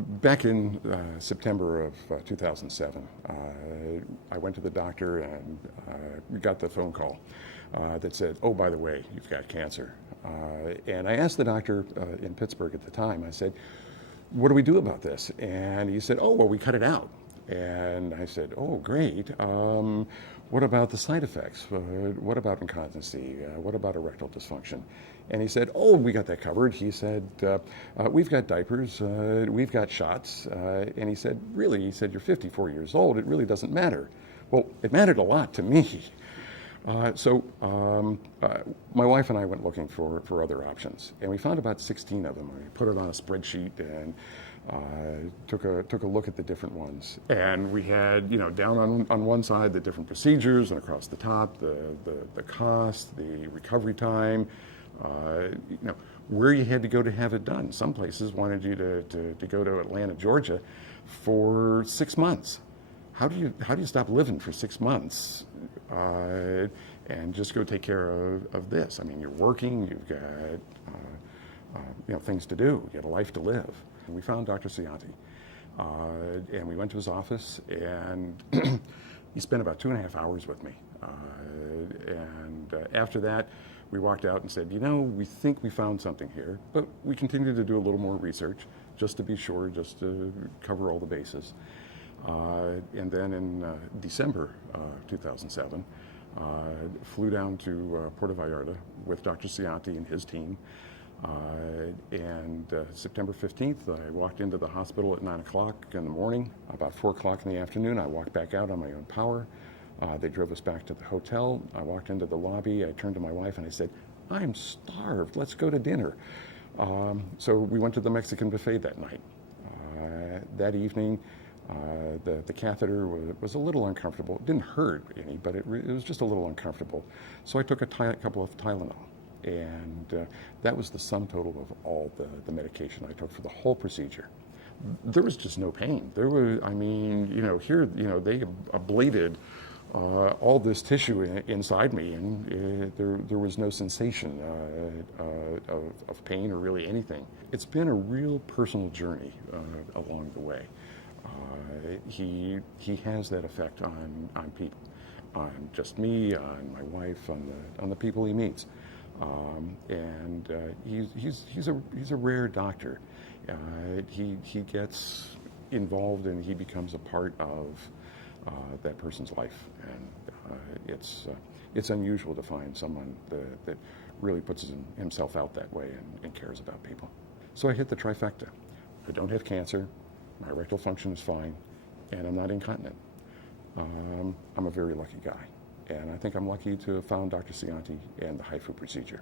Back in September of 2007, I went to the doctor and got the phone call that said, oh, by the way, you've got cancer. And I asked the doctor in Pittsburgh at the time, I said, what do we do about this? And he said, oh, well, we cut it out. And I said, oh, great. What about the side effects? What about incontinency? What about erectile dysfunction? And he said, oh, we got that covered. He said, we've got diapers, we've got shots. And he said, really? He said, you're 54 years old. It really doesn't matter. Well, it mattered a lot to me. So my wife and I went looking for other options, and we found about 16 of them. We put it on a spreadsheet and took a look at the different ones. And we had, down on one side the different procedures, and across the top the cost, the recovery time, where you had to go to have it done. Some places wanted you to go to Atlanta, Georgia, for 6 months. How do you stop living for 6 months and just go take care of this? I mean, you're working, you've got things to do, you have a life to live. And we found Dr. Scionti, and we went to his office, and he spent about 2.5 hours with me. And after that, we walked out and said, we think we found something here, but we continued to do a little more research just to be sure, just to cover all the bases. And then in December 2007, flew down to Puerto Vallarta with Dr. Scionti and his team. And September 15th, I walked into the hospital at 9 o'clock in the morning. About 4 o'clock in the afternoon, I walked back out on my own power. They drove us back to the hotel. I walked into the lobby. I turned to my wife and I said, I'm starved. Let's go to dinner. So we went to the Mexican buffet that night. That evening, the catheter was a little uncomfortable. It didn't hurt any, but it was just a little uncomfortable. So I took a couple of Tylenol, and that was the sum total of all the medication I took for the whole procedure. There was just no pain. There was, here, they ablated all this tissue inside me, and there was no sensation of pain or really anything. It's been a real personal journey along the way. He has that effect on people, on just me, on my wife, on the people he meets, and he's a rare doctor. He gets involved and he becomes a part of that person's life, and it's unusual to find someone that really puts himself out that way and cares about people. So I hit the trifecta. I don't have cancer. My erectile function is fine, and I'm not incontinent. I'm a very lucky guy, and I think I'm lucky to have found Dr. Scionti and the HIFU procedure.